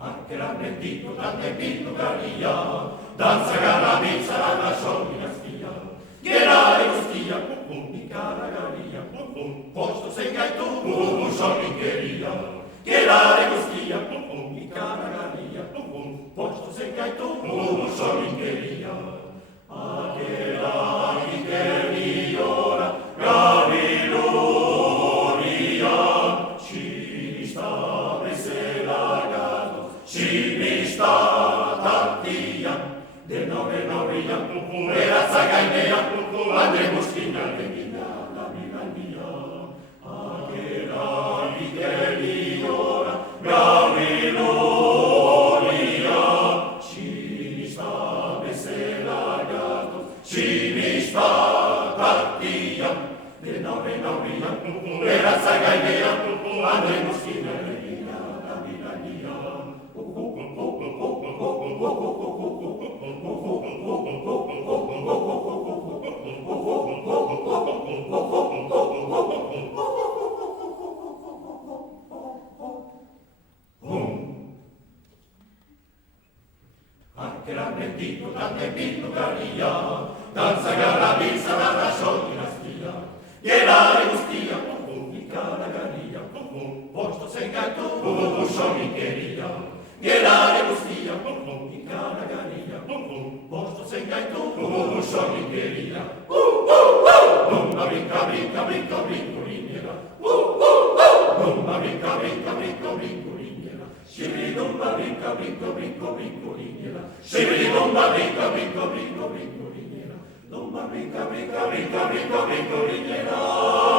Anche l'ammentito tanto galia, danza gara misa alla sciolina stia, ghierare ostia, mi cara galia, posto se gai tu, sciolingheria, ghierare ostia, mi cara galia, posto se gai tu, sciolingheria, a ghierare gheriora, gaviloria, ci sta messe lagato, ci mi sta tattia, del nove novia, e la zaga idea, andremo schina le mia, la mia, a che la ora, gaviloria, ci mi sta messe lagato, ci mi sta tattia, del nove novia, e la zaga idea, andremo schina le mia, la mia. Anche l'ammentito tante galia, danza gara misa la sciolina stia, gliela regustia, mi cara galia, posto se gatto, sciolingheria, gliela regustia, mi cara galia, posto se gatto, sciolingheria, bomba brinca, brincoliniera, bomba brinca, brincoliniera, scibili bomba brinca, brincoliniera, scibili bomba brinca, brincoliniera, bomba brinca, brincoliniera.